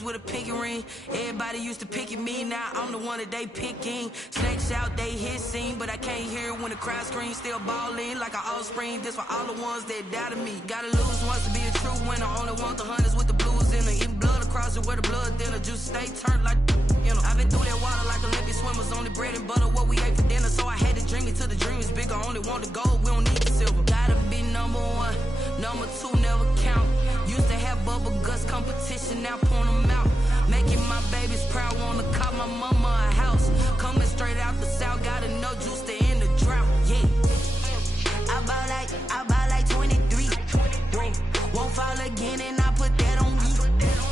with a pinky ring. Everybody used to pick at me, now I'm the one that they picking. Snakes out, they hissing, but I can't hear it when the crowd screams. Still balling like an offspring. This for all the ones that doubted me. Gotta lose once to be a true winner. Only want the hunters with the blues in her. Eating blood across it where the blood dinner. Juice stay turned like you know. I've been through that water like Olympic swimmers. Only bread and butter what we ate for dinner. So I had to dream it till the dream is bigger. Only want the gold, we don't need the silver. Gotta be number one, number two never count. Used to have bubble guts competition, now point them out. Making my babies proud, wanna call my mama a house. Coming straight out the south, gotta know juice to end the drought. Yeah, I bought like 23. Won't fall again, and I put that on me.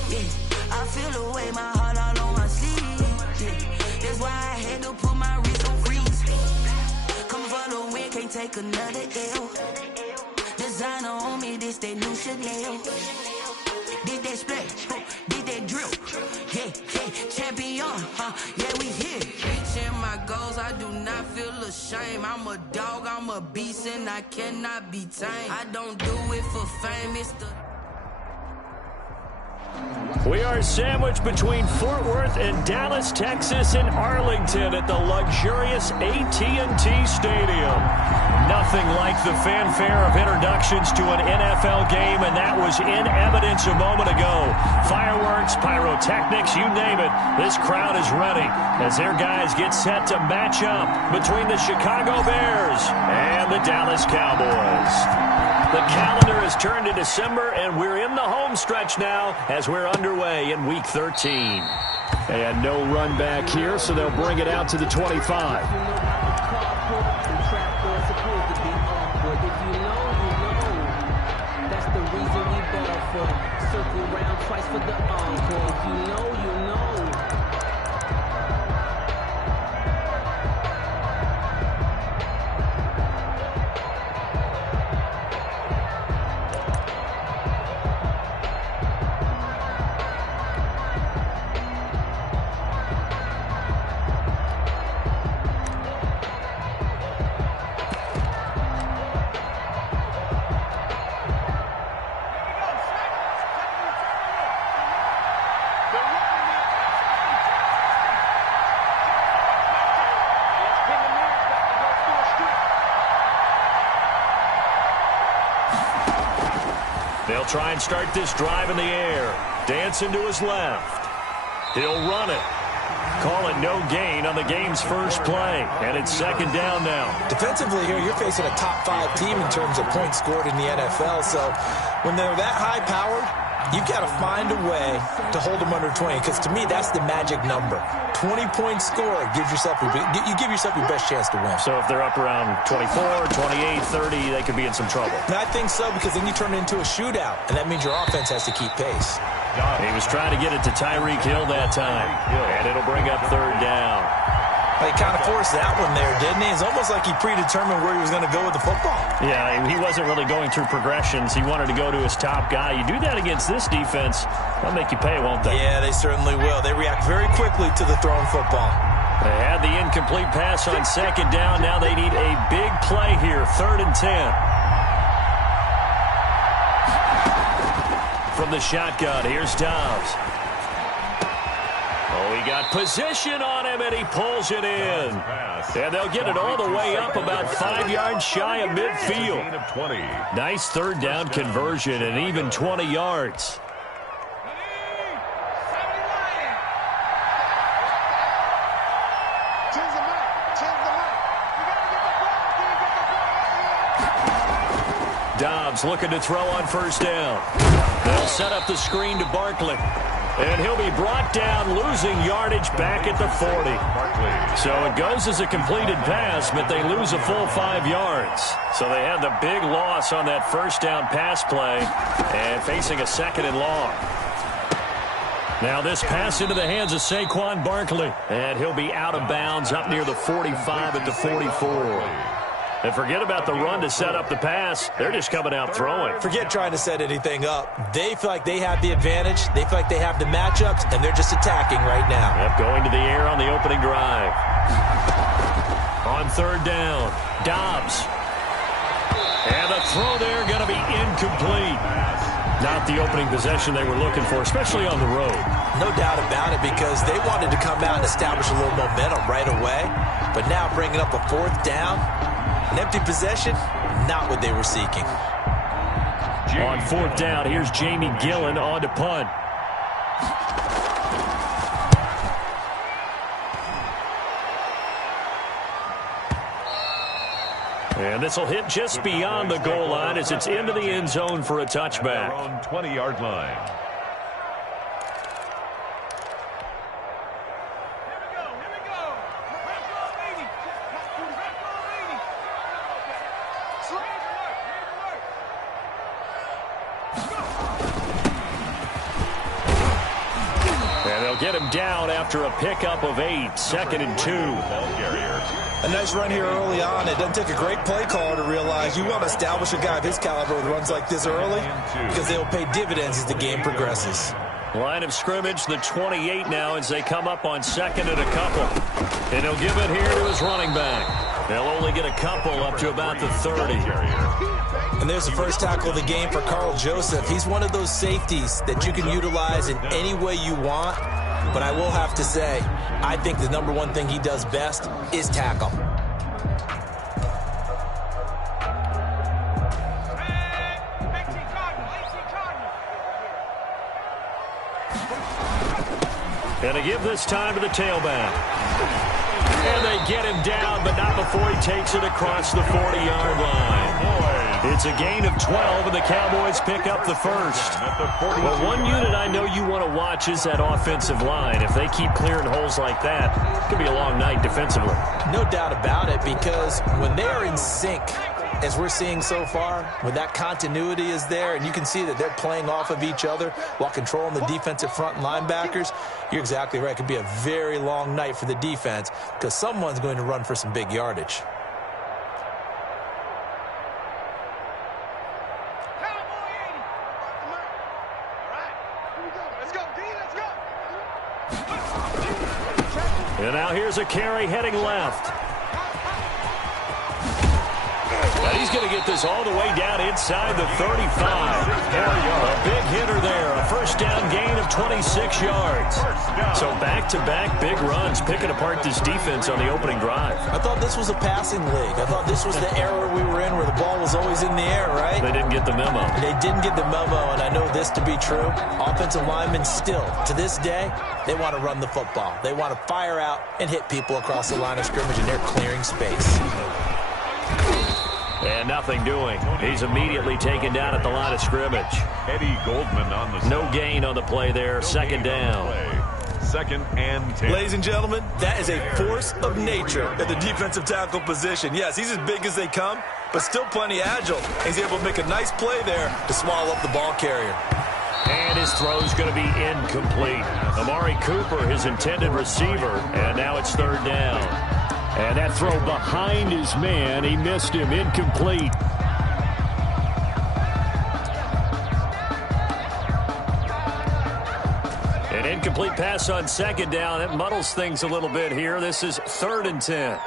Yeah, I feel the way, my heart all on my sleeve. Yeah, that's why I had to put my wrist on freeze. Coming for the win, can't take another L. Designer on me, this that new Chanel. Did that splash, did that drill. Yeah, champion, yeah, we here. Reaching my goals, I do not feel ashamed. I'm a dog, I'm a beast, and I cannot be tamed. I don't do it for fame, it's the... We are sandwiched between Fort Worth and Dallas, Texas, and Arlington at the luxurious AT&T Stadium. Nothing like the fanfare of introductions to an NFL game, and that was in evidence a moment ago. Fireworks, pyrotechnics, you name it. This crowd is ready as their guys get set to match up between the Chicago Bears and the Dallas Cowboys. The calendar has turned to December, and we're in the home stretch now as we're underway in Week 13. And no run back here, so they'll bring it out to the 25. That's the reason we ball for. Circle round twice for the encore. If you know, you know. They'll try and start this drive in the air. Dancing to his left. He'll run it. Call it no gain on the game's first play. And it's second down now. Defensively here, you're facing a top 5 team in terms of points scored in the NFL. So when they're that high-powered, you've got to find a way to hold them under 20. Because to me, that's the magic number. 20-point score gives yourself you give yourself your best chance to win. So if they're up around 24, 28, 30, they could be in some trouble. And I think so, because then you turn it into a shootout, and that means your offense has to keep pace. He was trying to get it to Tyreek Hill that time, and it'll bring up third down. He kind of forced that one there, didn't he? It's almost like he predetermined where he was going to go with the football. Yeah, he wasn't really going through progressions. He wanted to go to his top guy. You do that against this defense, they'll make you pay, won't they? Yeah, they certainly will. They react very quickly to the thrown football. They had the incomplete pass on second down. Now they need a big play here, 3rd and 10. From the shotgun, here's Dobbs. Oh, he got position on him, and he pulls it in. And they'll get it all the way up about 5 yards shy of midfield. Nice third down conversion and even 20 yards. Dobbs looking to throw on first down. They'll set up the screen to Barkley. And he'll be brought down, losing yardage back at the 40. So it goes as a completed pass, but they lose a full 5 yards. So they had the big loss on that first down pass play and facing a 2nd and long. Now this pass into the hands of Saquon Barkley. And he'll be out of bounds up near the 45 at the 44. And forget about the run to set up the pass. They're just coming out throwing. Forget trying to set anything up. They feel like they have the advantage. They feel like they have the matchups, and they're just attacking right now. Yep, going to the air on the opening drive. On third down, Dobbs. And the throw there going to be incomplete. Not the opening possession they were looking for, especially on the road. No doubt about it, because they wanted to come out and establish a little momentum right away. But now bringing up a fourth down, an empty possession, not what they were seeking. On fourth down, here's Jamie Gillen on to punt. And this will hit just beyond the goal line as it's into the end zone for a touchback. On 20-yard line. And they'll get him down after a pickup of 8, 2nd and 2. Ball carrier. A nice run here early on. It doesn't take a great play caller to realize you want to establish a guy of his caliber with runs like this early, because they will pay dividends as the game progresses. Line of scrimmage, the 28 now as they come up on 2nd and a couple. And he'll give it here to his running back. They'll only get a couple up to about the 30. And there's the first tackle of the game for Carl Joseph. He's one of those safeties that you can utilize in any way you want. But I will have to say, I think the number one thing he does best is tackle. And to give this time to the tailback. And they get him down, but not before he takes it across the 40-yard line. It's a gain of 12, and the Cowboys pick up the first. But one unit I know you want to watch is that offensive line. If they keep clearing holes like that, it could be a long night defensively. No doubt about it, because when they are in sync, as we're seeing so far, when that continuity is there, and you can see that they're playing off of each other while controlling the defensive front and linebackers, you're exactly right. It could be a very long night for the defense, because someone's going to run for some big yardage. And now here's a carry heading left. And he's going to get this all the way down inside the 35. A big hitter there. A first down gain of 26 yards. So back-to-back big runs, picking apart this defense on the opening drive. I thought this was a passing league. I thought this was the era we were in where the ball was always in the air, right? They didn't get the memo. They didn't get the memo, and I know this to be true. Offensive linemen still, to this day, they want to run the football. They want to fire out and hit people across the line of scrimmage, and they're clearing space. And nothing doing. He's immediately taken down at the line of scrimmage. Eddie Goldman on the No gain on the play there. Second down. 2nd and 10. Ladies and gentlemen, that is a force of nature at the defensive tackle position. Yes, he's as big as they come, but still plenty agile. He's able to make a nice play there to swallow up the ball carrier. And his throw's going to be incomplete. Amari Cooper, his intended receiver, and now it's third down. And that throw behind his man, he missed him, incomplete. An incomplete pass on second down. It muddles things a little bit here. This is 3rd and 10.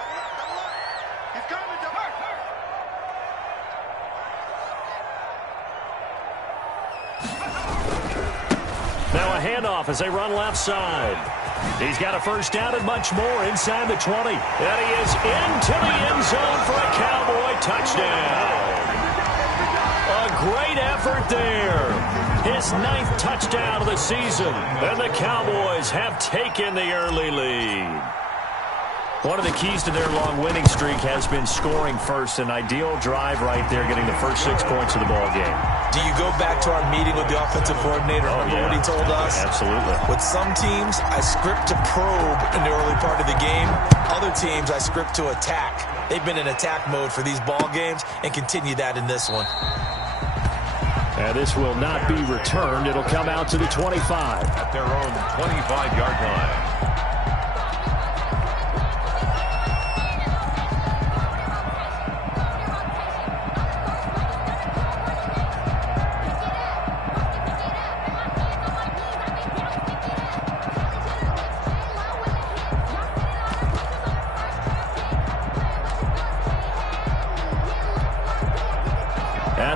Now a handoff as they run left side. He's got a first down and much more inside the 20. And he is into the end zone for a Cowboy touchdown. A great effort there. His 9th touchdown of the season. And the Cowboys have taken the early lead. One of the keys to their long winning streak has been scoring first. An ideal drive right there, getting the first 6 points of the ball game. Do you go back to our meeting with the offensive coordinator? Remember what he told us? Absolutely. With some teams, I script to probe in the early part of the game. Other teams, I script to attack. They've been in attack mode for these ball games and continue that in this one. And this will not be returned. It'll come out to the 25. At their own 25-yard line.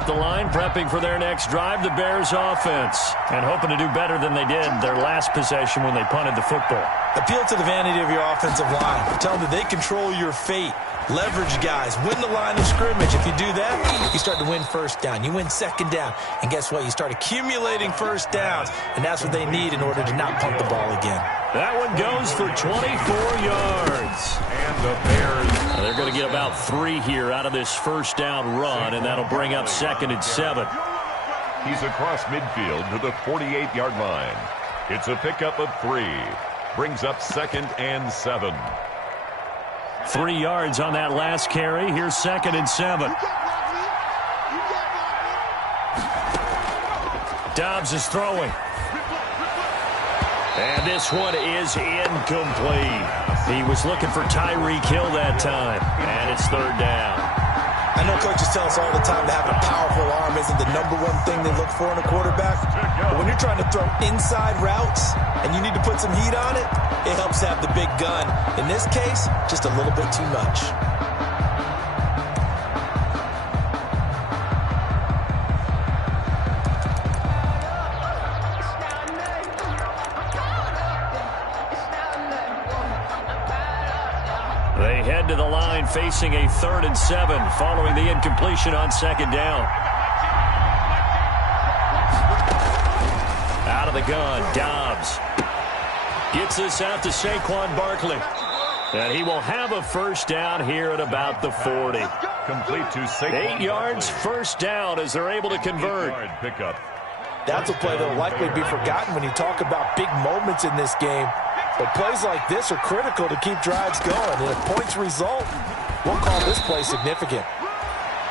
the line, prepping for their next drive, the Bears offense, and hoping to do better than they did their last possession when they punted the football. Appeal to the vanity of your offensive line. Tell them that they control your fate. Leverage guys. Win the line of scrimmage. If you do that, you start to win first down. You win second down. And guess what? You start accumulating first downs. And that's what they need in order to not pump the ball again. That one goes for 24 yards. And the Bears. They're going to get about 3 here out of this first down run, and that'll bring up 2nd and 7. He's across midfield to the 48-yard line. It's a pickup of 3. Brings up 2nd and 7. 3 yards on that last carry. Here's 2nd and 7. Dobbs is throwing. And this one is incomplete. He was looking for Tyreek Hill that time. And it's 3rd down. I know coaches tell us all the time that having a powerful arm isn't the #1 thing they look for in a quarterback. But when you're trying to throw inside routes and you need to put some heat on it, it helps have the big gun. In this case, just a little bit too much. They head to the line facing a 3rd and 7 following the incompletion on 2nd down. Out of the gun, Dobbs gets this out to Saquon Barkley. And he will have a first down here at about the 40. Complete to Saquon. 8 yards, first down as they're able to convert. Pickup. That's a play that will likely be forgotten when you talk about big moments in this game. But plays like this are critical to keep drives going. And if points result, we'll call this play significant.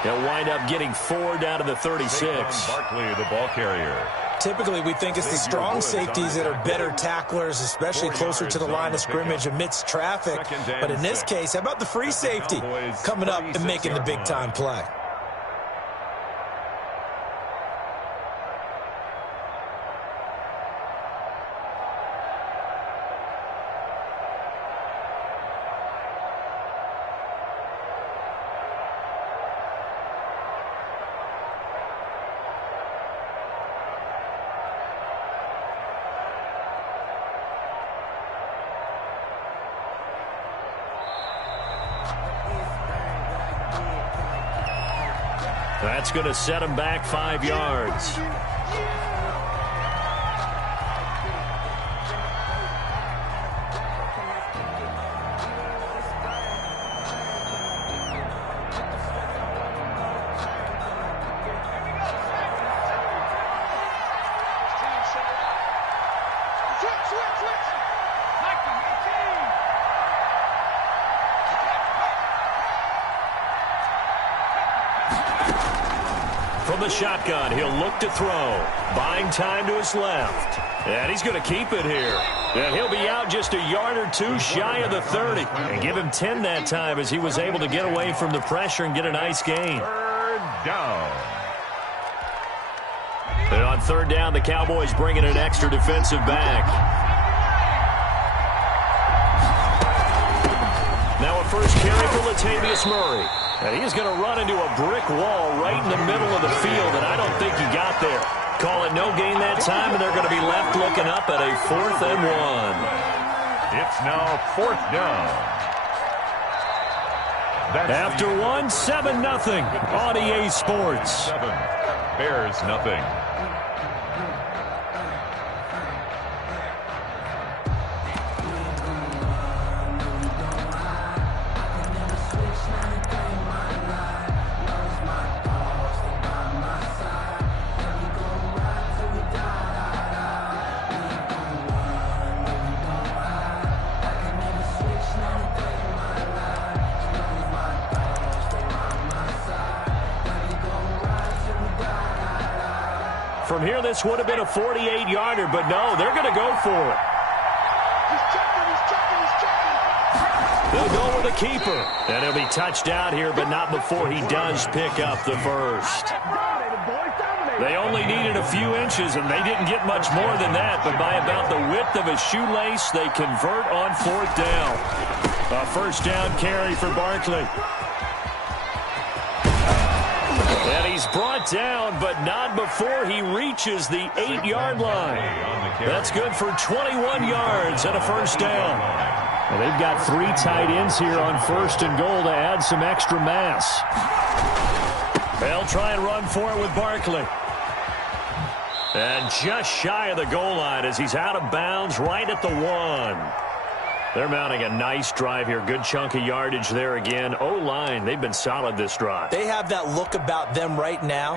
They'll wind up getting 4 down to the 36. Barkley, the ball carrier. Typically, we think it's the strong safeties that are better tacklers, especially closer to the line of scrimmage amidst traffic. But in this case, how about the free safety coming up and making the big-time play? That's going to set him back 5 yards. From the shotgun, he'll look to throw. Buying time to his left. And he's going to keep it here. And he'll be out just a yard or 2 shy of the 30. And give him 10 that time as he was able to get away from the pressure and get a nice gain. 3rd down. And on 3rd down, the Cowboys bring in an extra defensive back. Now a first carry for Latavius Murray. And he's going to run into a brick wall right in the middle of the field, and I don't think he got there. Call it no gain that time, and they're going to be left looking up at a 4th and 1. It's now 4th down. After 1, 7-0 on EA Sports. 7. Bears nothing. From here, this would have been a 48-yarder, but no, they're going to go for it. They'll go with the keeper. And he'll be touched out here, but not before he does pick up the first. They only needed a few inches, and they didn't get much more than that, but by about the width of a shoelace, they convert on 4th down. A first down carry for Barkley. And he's brought down, but not before he reaches the 8-yard line. That's good for 21 yards and a first down. Well, they've got 3 tight ends here on 1st and goal to add some extra mass. They'll try and run for it with Barkley. And just shy of the goal line as he's out of bounds right at the 1. They're mounting a nice drive here. Good chunk of yardage there again. O-line, they've been solid this drive. They have that look about them right now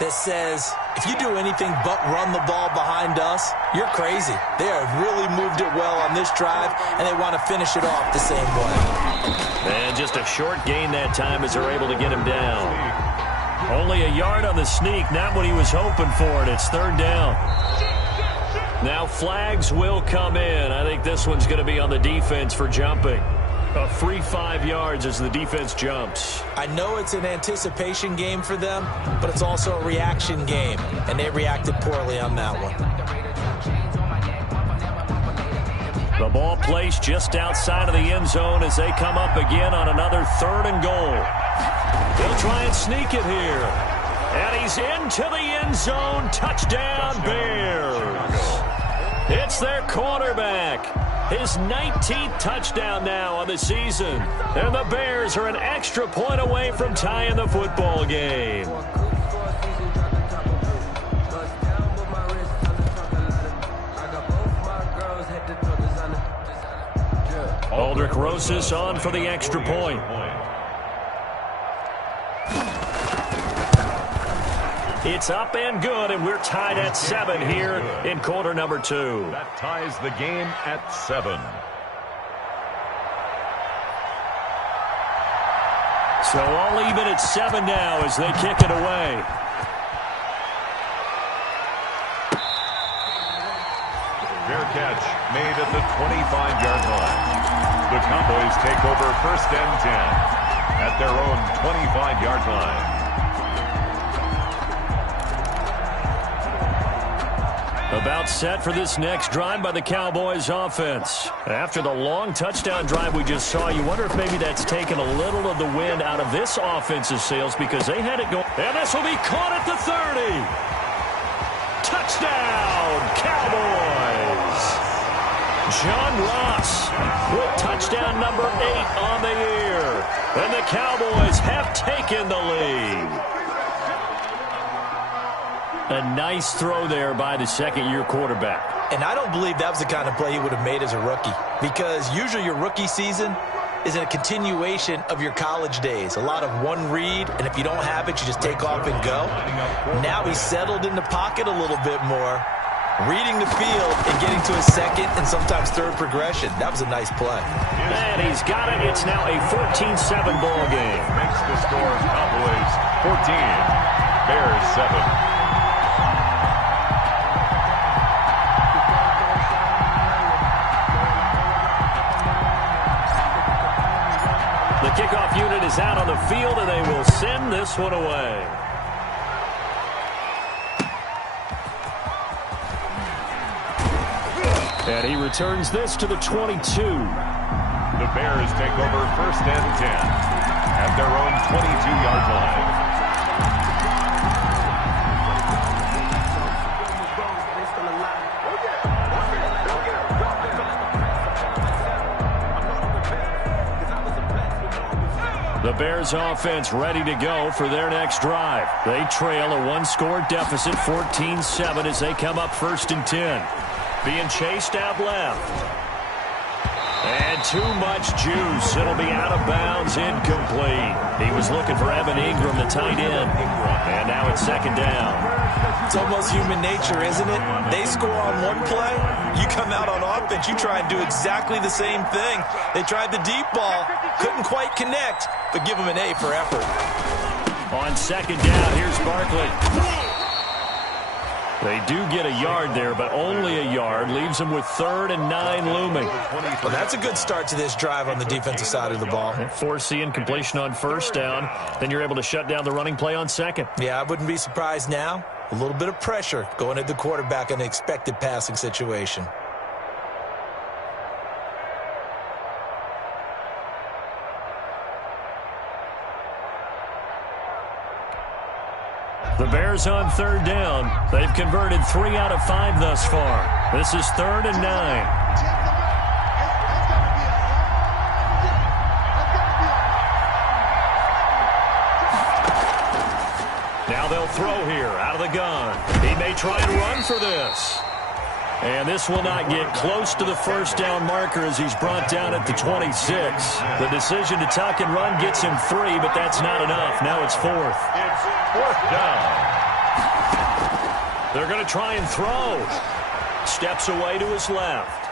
that says, if you do anything but run the ball behind us, you're crazy. They have really moved it well on this drive, and they want to finish it off the same way. And just a short gain that time as they're able to get him down. Only a yard on the sneak, not what he was hoping for, and it's 3rd down. Now flags will come in. I think this one's going to be on the defense for jumping. A free 5 yards as the defense jumps. I know it's an anticipation game for them, but it's also a reaction game, and they reacted poorly on that one. The ball placed just outside of the end zone as they come up again on another 3rd and goal. They'll try and sneak it here. And he's into the end zone. Touchdown, Bears. It's their quarterback. His 19th touchdown now on the season. And the Bears are an extra point away from tying the football game. Aldrich Rosas on for the extra point. It's up and good, and we're tied at 7 here in quarter number 2. That ties the game at 7. So all even at 7 now as they kick it away. Fair catch made at the 25-yard line. The Cowboys take over 1st and 10 at their own 25-yard line. About set for this next drive by the Cowboys offense. After the long touchdown drive we just saw, you wonder if maybe that's taken a little of the wind out of this offensive sails because they had it going. And this will be caught at the 30. Touchdown, Cowboys. John Ross with touchdown number 8 on the year. And the Cowboys have taken the lead. A nice throw there by the 2nd-year quarterback. And I don't believe that was the kind of play he would have made as a rookie, because usually your rookie season is a continuation of your college days. A lot of one read, and if you don't have it, you just take off and go. Now he's settled in the pocket a little bit more, reading the field and getting to a 2nd and sometimes 3rd progression. That was a nice play. And he's got it. It's now a 14-7 ball game. Makes the score Cowboys 14, Bears 7. The kickoff unit is out on the field, and they will send this one away. And he returns this to the 22. The Bears take over 1st and 10 at their own 22-yard line. The Bears offense ready to go for their next drive. They trail a 1-score deficit, 14-7, as they come up 1st and 10. Being chased out left. And too much juice. It'll be out of bounds, incomplete. He was looking for Evan Ingram, the tight end. And now it's 2nd down. It's almost human nature, isn't it? They score on one play, you come out on offense, you try and do exactly the same thing. They tried the deep ball, couldn't quite connect, but give them an A for effort. On 2nd down, here's Barkley. They do get a yard there, but only a yard. Leaves them with 3rd and 9 looming. Well, that's a good start to this drive on the defensive side of the ball. Foreseeing completion on 1st down. Then you're able to shut down the running play on 2nd. Yeah, I wouldn't be surprised now. A little bit of pressure going at the quarterback in an expected passing situation. The Bears on third down. They've converted 3 out of 5 thus far. This is 3rd and 9. Now they'll throw here out of the gun. He may try and run for this. And this will not get close to the first down marker as he's brought down at the 26. The decision to tuck and run gets him 3, but that's not enough. Now it's 4th. It's 4th down. They're going to try and throw. Steps away to his left.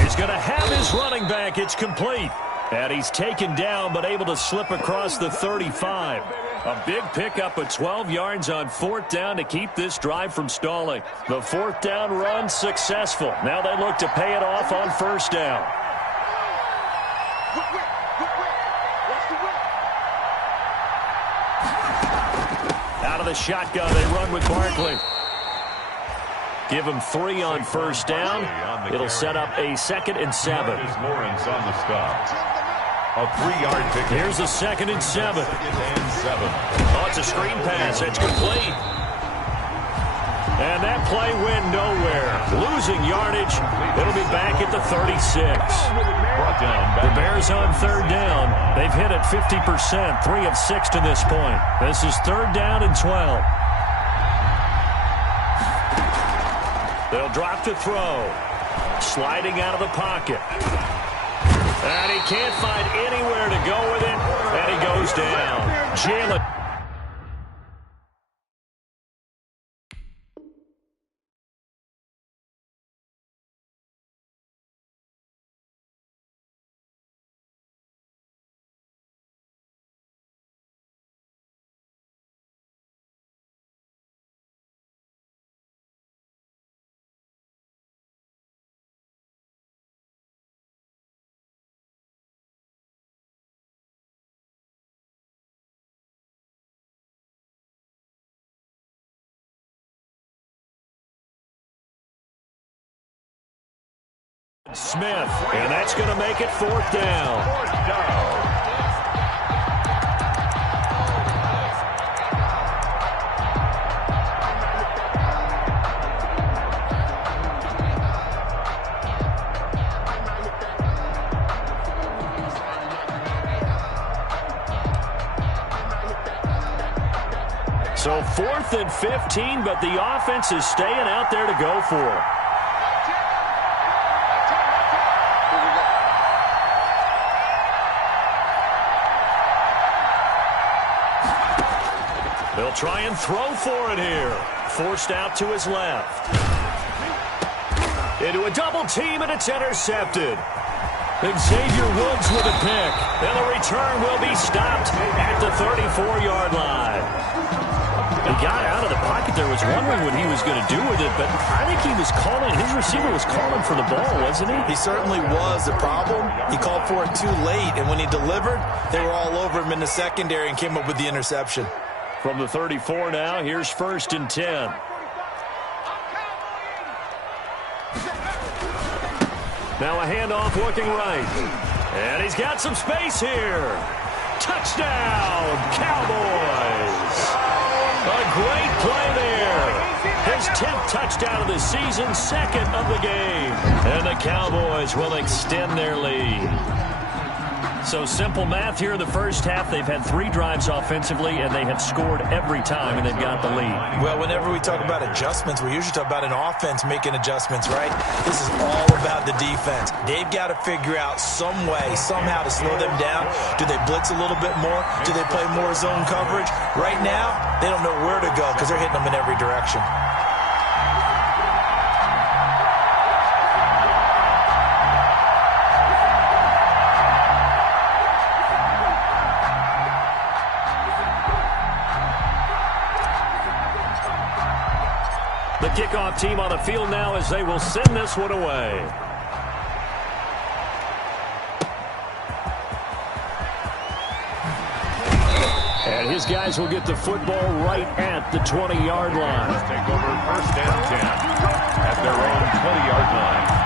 He's going to have his running back. It's complete. And he's taken down but able to slip across the 35. A big pickup of 12 yards on 4th down to keep this drive from stalling. The 4th down run successful. Now they look to pay it off on 1st down. Out of the shotgun, they run with Barkley. Give him 3 on 1st down. It'll set up a 2nd and 7. Lawrence on the stop. A 3-yard pick. Here's a 2nd and 7. Oh, it's a screen pass. It's complete. And that play went nowhere. Losing yardage. It'll be back at the 36. The Bears on 3rd down. They've hit it 50%. 3 of 6 to this point. This is 3rd down and 12. They'll drop to throw. Sliding out of the pocket. And he can't find anywhere to go with it. And he goes down. Jalen. Smith, and that's going to make it 4th down. 4th down. So 4th and 15, but the offense is staying out there to go for it. They'll try and throw for it here. Forced out to his left. Into a double team, and it's intercepted. Xavier Woods with a pick. And the return will be stopped at the 34-yard line. He got out of the pocket there, was wondering what he was going to do with it, but I think he was calling, his receiver was calling for the ball, wasn't he? He certainly was. The problem, he called for it too late, and when he delivered, they were all over him in the secondary and came up with the interception. From the 34 now, here's 1st and 10. Now a handoff looking right. And he's got some space here. Touchdown, Cowboys! A great play there. His 10th touchdown of the season, 2nd of the game. And the Cowboys will extend their lead. So simple math here in the first half. They've had 3 drives offensively, and they have scored every time, and they've got the lead. Well, whenever we talk about adjustments, we usually talk about an offense making adjustments, right? This is all about the defense. They've got to figure out some way, somehow to slow them down. Do they blitz a little bit more? Do they play more zone coverage? Right now, they don't know where to go because they're hitting them in every direction. The kickoff team on the field now as they will send this one away. And his guys will get the football right at the 20-yard line. Take over 1st and 10 at their own 20-yard line.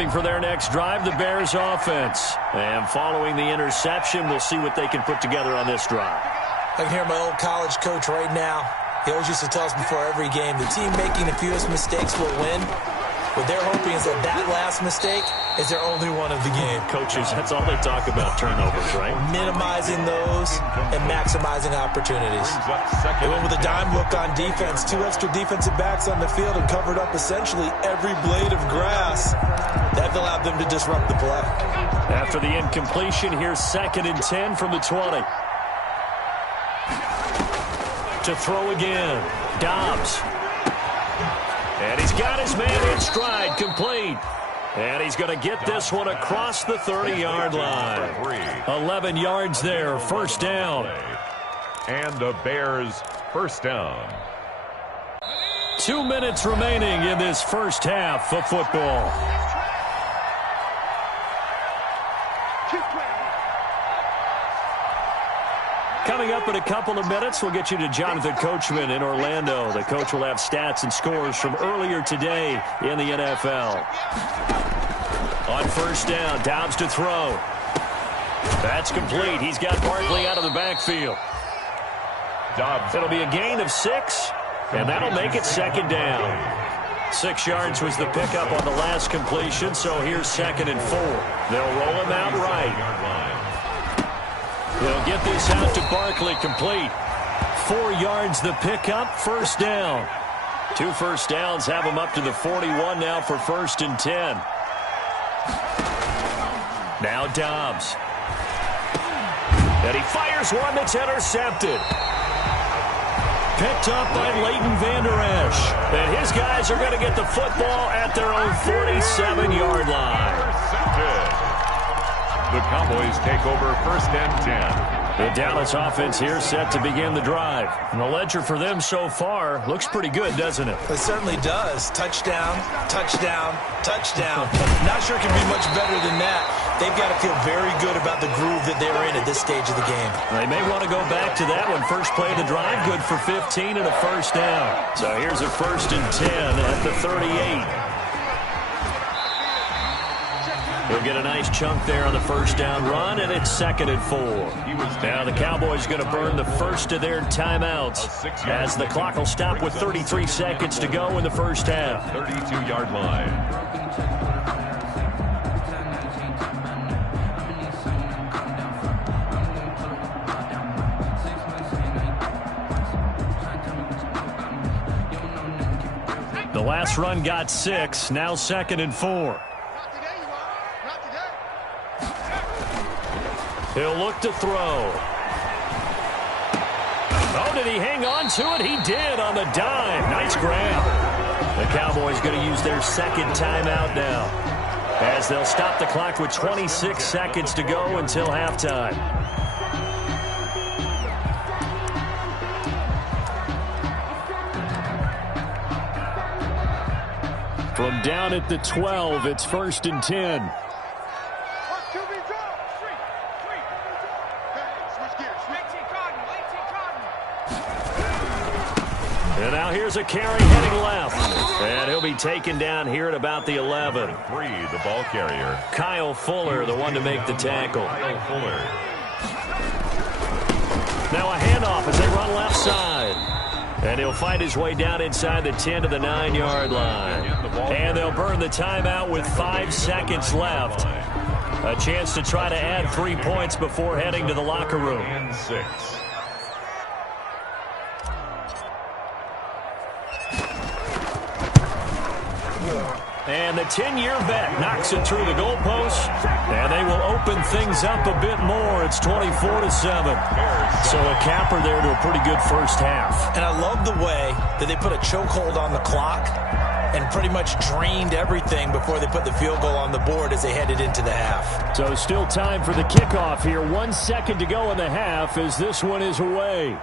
Prepping for their next drive, the Bears offense. And following the interception, we'll see what they can put together on this drive. I can hear my old college coach right now. He always used to tell us before every game, the team making the fewest mistakes will win. What they're hoping is that last mistake is their only one of the game. Coaches, that's all they talk about, turnovers, right? Minimizing those and maximizing opportunities. They went with a dime look on defense. 2 extra defensive backs on the field and covered up essentially every blade of grass. That allowed them to disrupt the play. After the incompletion, here's 2nd and 10 from the 20. To throw again, Dobbs. And he's got his man in stride, complete. And he's going to get this one across the 30-yard line. 11 yards there, first down. And the Bears first down. 2 minutes remaining in this first half of football. Coming up in a couple of minutes, we'll get you to Jonathan Coachman in Orlando. The coach will have stats and scores from earlier today in the NFL. On first down, Dobbs to throw. That's complete. He's got Barkley out of the backfield. Dobbs. It'll be a gain of 6, and that'll make it 2nd down. 6 yards was the pickup on the last completion, so here's 2nd and 4. They'll roll him out right. They'll get this out to Barkley, complete. 4 yards the pickup, first down. 2 first downs have him up to the 41 now for 1st and 10. Now Dobbs. And he fires one that's intercepted. Picked up by Leighton Vander Esch. And his guys are going to get the football at their own 47-yard line. The Cowboys take over 1st and 10. The Dallas offense here set to begin the drive. And the ledger for them so far looks pretty good, doesn't it? It certainly does. Touchdown, touchdown, touchdown. Not sure it can be much better than that. They've got to feel very good about the groove that they're in at this stage of the game. They may want to go back to that one. First play of the drive, good for 15 and a first down. So here's a 1st and 10 at the 38. He'll get a nice chunk there on the first down run, and it's 2nd and 4. Now the Cowboys going to burn the first of their timeouts as the clock will stop with 33 seconds to go in the first half. 32-yard line. The last run got 6, now 2nd and 4. He'll look to throw. Oh, did he hang on to it? He did on the dime. Nice grab. The Cowboys going to use their 2nd timeout now, as they'll stop the clock with 26 seconds to go until halftime. From down at the 12, it's 1st and 10. And now here's a carry heading left. And he'll be taken down here at about the 11. 3, the ball carrier. Kyle Fuller, the one to make the tackle. Kyle Fuller. Now a handoff as they run left side. And he'll fight his way down inside the 10 to the 9-yard line. And they'll burn the timeout with 5 seconds left. A chance to try to add 3 points before heading to the locker room. And 6. And the 10-year vet knocks it through the goalpost, and they will open things up a bit more. It's 24-7. So a capper there to a pretty good first half. And I love the way that they put a chokehold on the clock and pretty much drained everything before they put the field goal on the board as they headed into the half. So still time for the kickoff here. 1 second to go in the half as this one is away.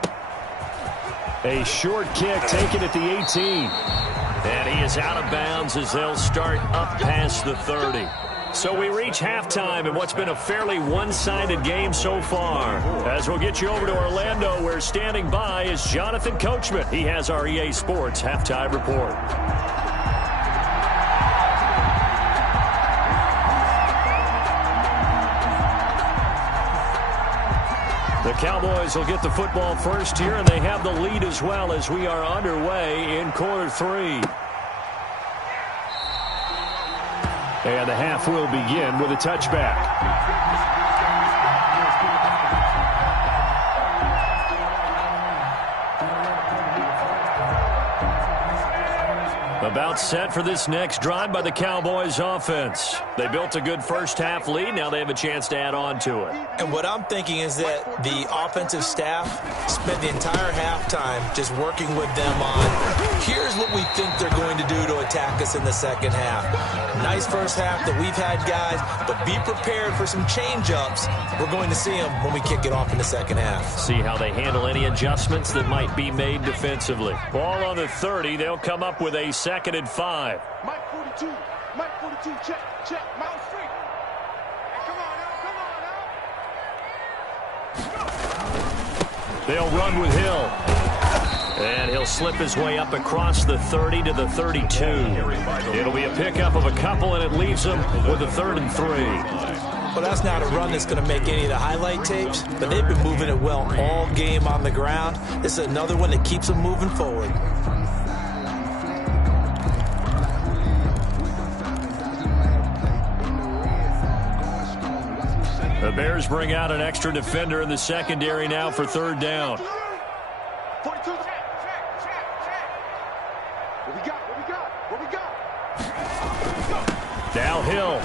A short kick taken at the 18. And he is out of bounds as they'll start up past the 30. So we reach halftime in what's been a fairly one-sided game so far. As we'll get you over to Orlando, where standing by is Jonathan Coachman. He has our EA Sports halftime report. The Cowboys will get the football first here, and they have the lead as well as we are underway in quarter 3. And the half will begin with a touchback. About set for this next drive by the Cowboys offense. They built a good first half lead. Now they have a chance to add on to it. And what I'm thinking is that the offensive staff spent the entire halftime just working with them on, here's what we think they're going to do to attack us in the second half. Nice first half that we've had, guys, but be prepared for some change-ups. We're going to see them when we kick it off in the second half. See how they handle any adjustments that might be made defensively. Ball on the 30. They'll come up with a 2nd and 5. Mike 42, check, Miles Street. Hey, come on now. They'll run with Hill. And he'll slip his way up across the 30 to the 32. It'll be a pickup of a couple, and it leaves them with a 3rd and 3. Well, that's not a run that's going to make any of the highlight tapes, but they've been moving it well all game on the ground. This is another one that keeps them moving forward. The Bears bring out an extra defender in the secondary now for 3rd down. 42, check. What we got? Now Hill.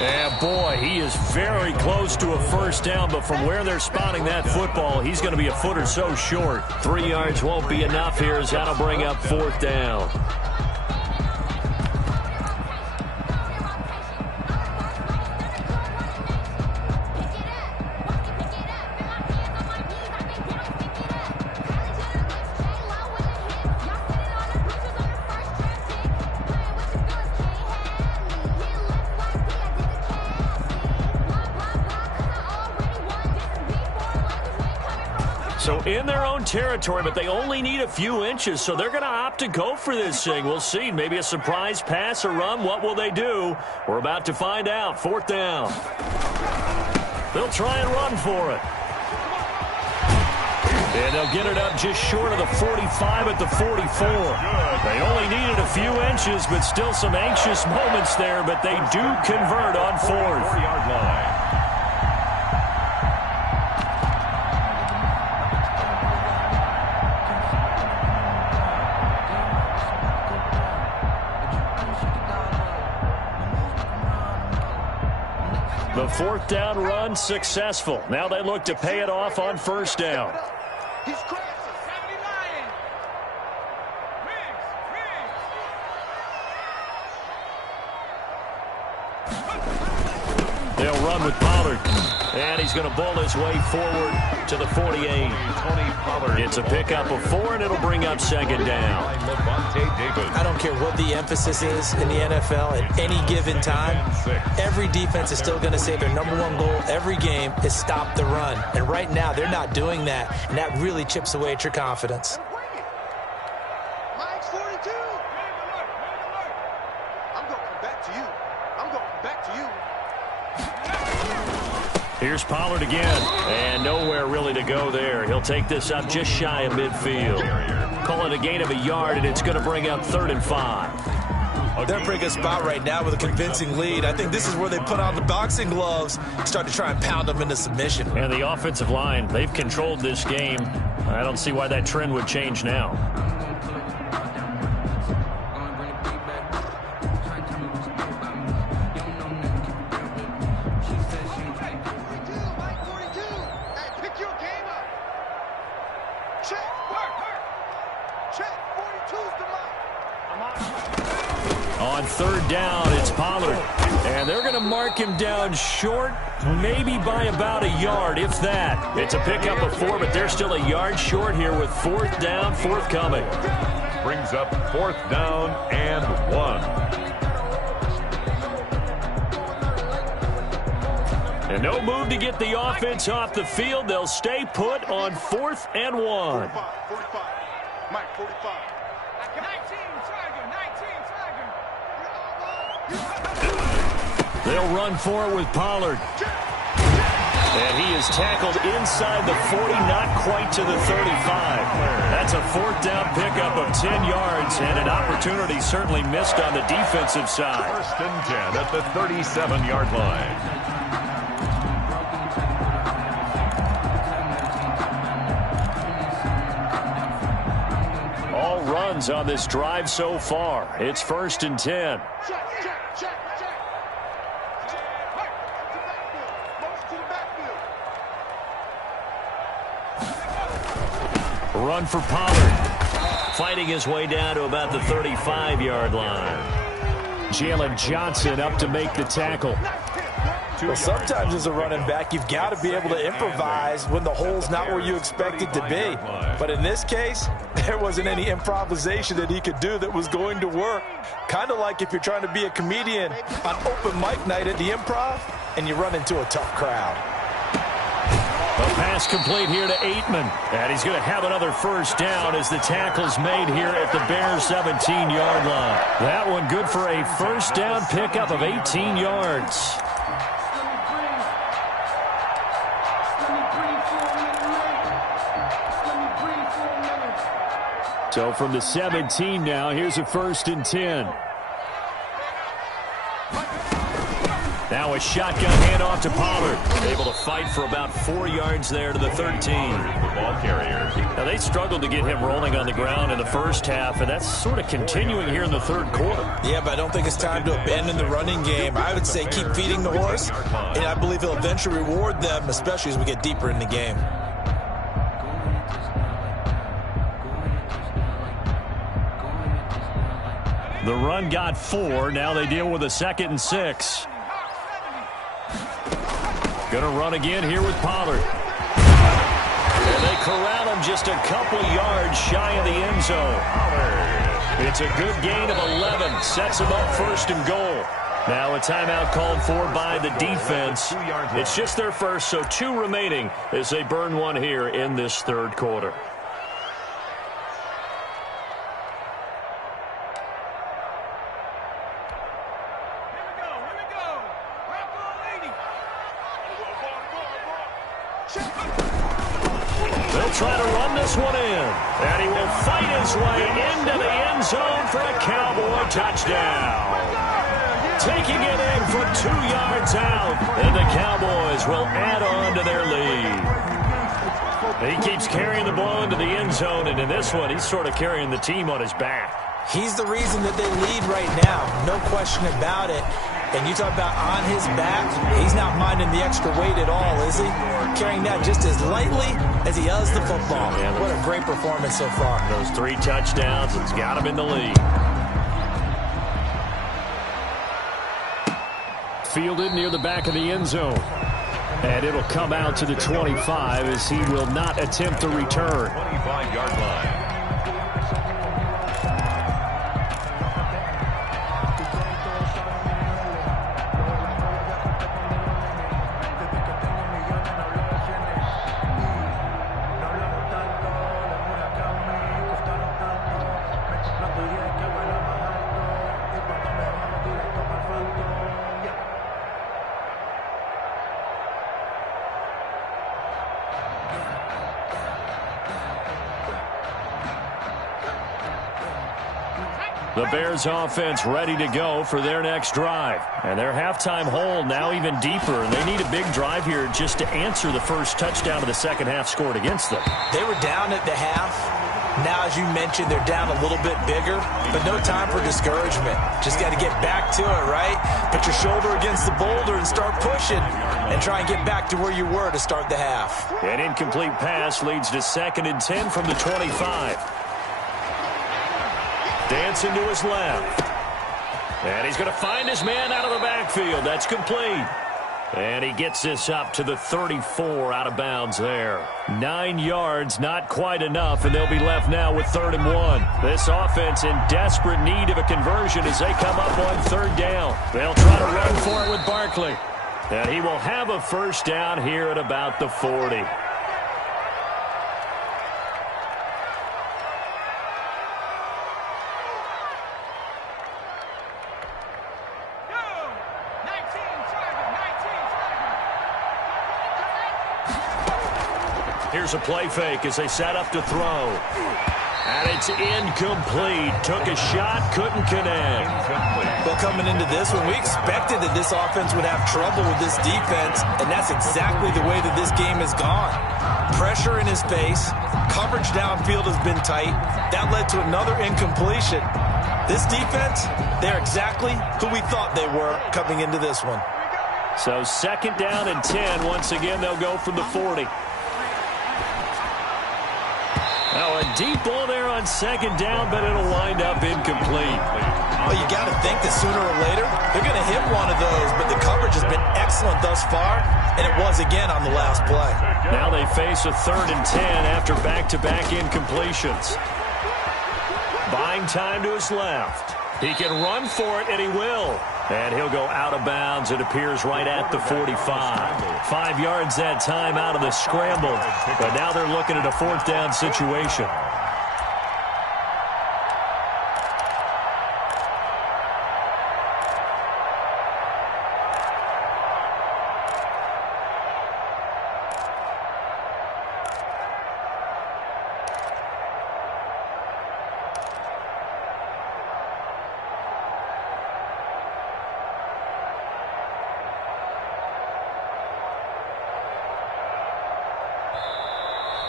And boy, he is very close to a first down, but from where they're spotting that football, he's going to be a foot or so short. 3 yards won't be enough here as that'll bring up 4th down. So in their own territory, but they only need a few inches, so they're going to opt to go for this thing. We'll see. Maybe a surprise pass or run. What will they do? We're about to find out. 4th down. They'll try and run for it. And they'll get it up just short of the 45 at the 44. They only needed a few inches, but still some anxious moments there, but they do convert on 4th. 4-yard line. The 4th down run successful. Now they look to pay it off on 1st down. He's crashing. 79. They'll run with Pollard. And he's going to bull his way forward to the 48. It's a pickup of 4, and it'll bring up 2nd down. I don't care what the emphasis is in the NFL at any given time. Every defense is still going to say their #1 goal every game is stop the run. And right now, they're not doing that, and that really chips away at your confidence. Mike's 42. I'm going to come back to you. Here's Pollard again, and nowhere really to go there. He'll take this up just shy of midfield. Call it a gain of a yard, and it's going to bring up 3rd and 5. They're in a pretty good spot right now with a convincing lead. I think this is where they put on the boxing gloves, start to try and pound them into submission. And the offensive line, they've controlled this game. I don't see why that trend would change now. On 3rd down, it's Pollard. And they're going to mark him down short, maybe by about a yard, if that. It's a pickup of 4, but they're still a yard short here with 4th down forthcoming. Brings up 4th down and 1. And no move to get the offense off the field. They'll stay put on 4th and 1. 45. Mike, 45. 19, Tiger. They'll run for it with Pollard. And he is tackled inside the 40, not quite to the 35. That's a fourth down pickup of 10 yards, and an opportunity certainly missed on the defensive side. First and 10 at the 37-yard line. All runs on this drive so far. It's first and 10. Run for Pollard. Fighting his way down to about the 35-yard line. Jalen Johnson up to make the tackle. Well, sometimes as a running back, you've got to be able to improvise when the hole's not where you expect it to be. But in this case, there wasn't any improvisation that he could do that was going to work. Kind of like if you're trying to be a comedian on open mic night at the Improv and you run into a tough crowd. A pass complete here to Aitman. And he's going to have another first down as the tackle's made here at the Bears' 17-yard line. That one good for a first down pickup of 18 yards. So from the 17 now, here's a first and 10. Now a shotgun handoff to Pollard. Able to fight for about 4 yards there to the 13. The ball carrier. Now they struggled to get him rolling on the ground in the first half, and that's sort of continuing here in the third quarter. Yeah, but I don't think it's time to abandon the running game. I would say keep feeding the horse, and I believe he'll eventually reward them, especially as we get deeper in the game. The run got 4. Now they deal with a 2nd and 6. Gonna run again here with Pollard. And they corral him just a couple yards shy of the end zone. It's a good gain of 11. Sets him up first and goal. Now a timeout called for by the defense. It's just their first, so 2 remaining as they burn one here in this third quarter. They'll try to run this one in. And he will fight his way into the end zone for a Cowboy touchdown. Taking it in from 2 yards out. And the Cowboys will add on to their lead. He keeps carrying the ball into the end zone. And in this one, he's sort of carrying the team on his back. He's the reason that they lead right now. No question about it. And you talk about on his back, he's not minding the extra weight at all, is he? Carrying that just as lightly as he does the football. Yeah, what a great performance so far. Those 3 touchdowns, it's got him in the lead. Fielded near the back of the end zone. And it'll come out to the 25 as he will not attempt the return. 25-yard line. The Bears offense ready to go for their next drive. And their halftime hole now even deeper. And they need a big drive here just to answer the first touchdown of the second half scored against them. They were down at the half. Now, as you mentioned, they're down a little bit bigger. But no time for discouragement. Just got to get back to it, right? Put your shoulder against the boulder and start pushing. And try and get back to where you were to start the half. An incomplete pass leads to 2nd and 10 from the 25. Dancing to his left. And he's going to find his man out of the backfield. That's complete. And he gets this up to the 34 out of bounds there. 9 yards, not quite enough, and they'll be left now with 3rd and 1. This offense in desperate need of a conversion as they come up on 3rd down. They'll try to run for it with Barkley. And he will have a first down here at about the 40. Here's a play fake as they set up to throw. And it's incomplete. Took a shot, couldn't connect. Well, coming into this one, we expected that this offense would have trouble with this defense, and that's exactly the way that this game has gone. Pressure in his face, coverage downfield has been tight. That led to another incompletion. This defense, they're exactly who we thought they were coming into this one. So 2nd down and 10. Once again, they'll go from the 40. Now a deep ball there on 2nd down, but it'll wind up incomplete. Well, you got to think that sooner or later they're going to hit one of those, but the coverage has been excellent thus far, and it was again on the last play. Now they face a 3rd and 10 after back-to-back incompletions. Buying time to his left. He can run for it, and he will. And he'll go out of bounds. It appears right at the 45. 5 yards that time out of the scramble. But now they're looking at a 4th down situation.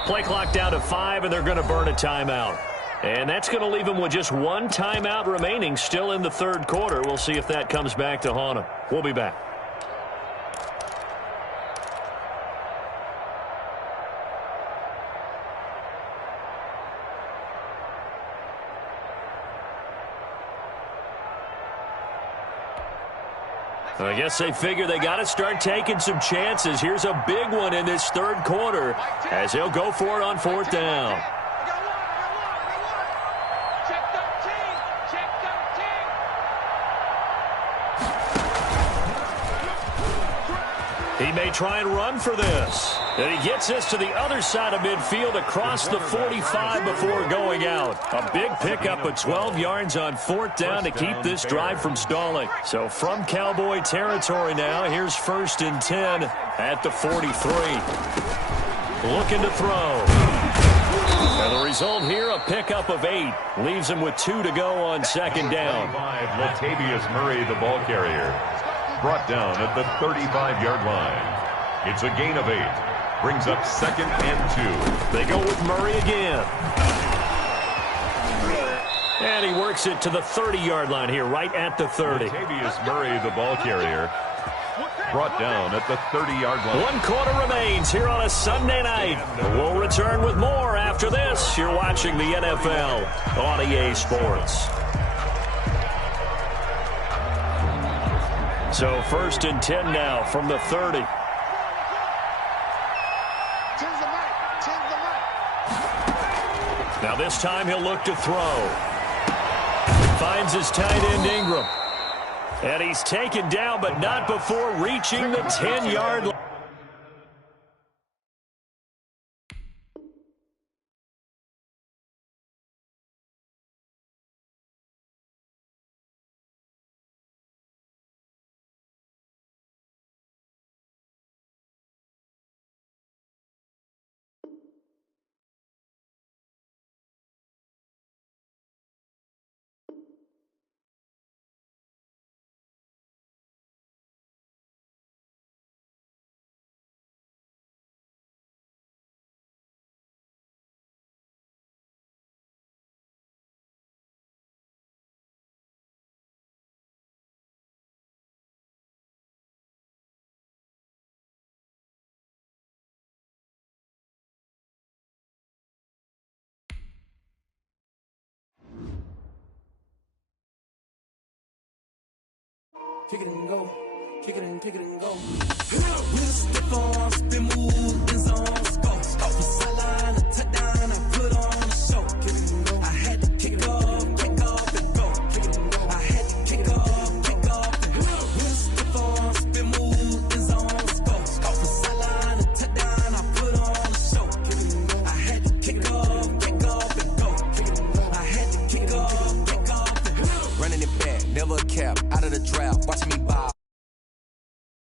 Play clock down to 5, and they're going to burn a timeout. And that's going to leave them with just 1 timeout remaining still in the 3rd quarter. We'll see if that comes back to haunt them. We'll be back. I guess they figure they got to start taking some chances. Here's a big one in this 3rd quarter as they'll go for it on 4th down. He may try and run for this. And he gets this to the other side of midfield across the 45 before going out. A big pickup of 12 yards on 4th down to keep this drive from stalling. So from Cowboy territory now, here's 1st and 10 at the 43. Looking to throw. And the result here, a pickup of 8. Leaves him with 2 to go on 2nd down. Latavius Murray, the ball carrier. Brought down at the 35-yard line. It's a gain of 8. Brings up 2nd and 2. They go with Murray again. And he works it to the 30-yard line here, right at the 30. Latavius Murray, the ball carrier. Brought down at the 30-yard line. 1 quarter remains here on a Sunday night. We'll return with more after this. You're watching the NFL on EA Sports. So 1st and 10 now from the 30. Now this time he'll look to throw. Finds his tight end Ingram. And he's taken down, but not before reaching the 10-yard line. Kick it and go. Kick it and go. With the step on, spin move, in zone.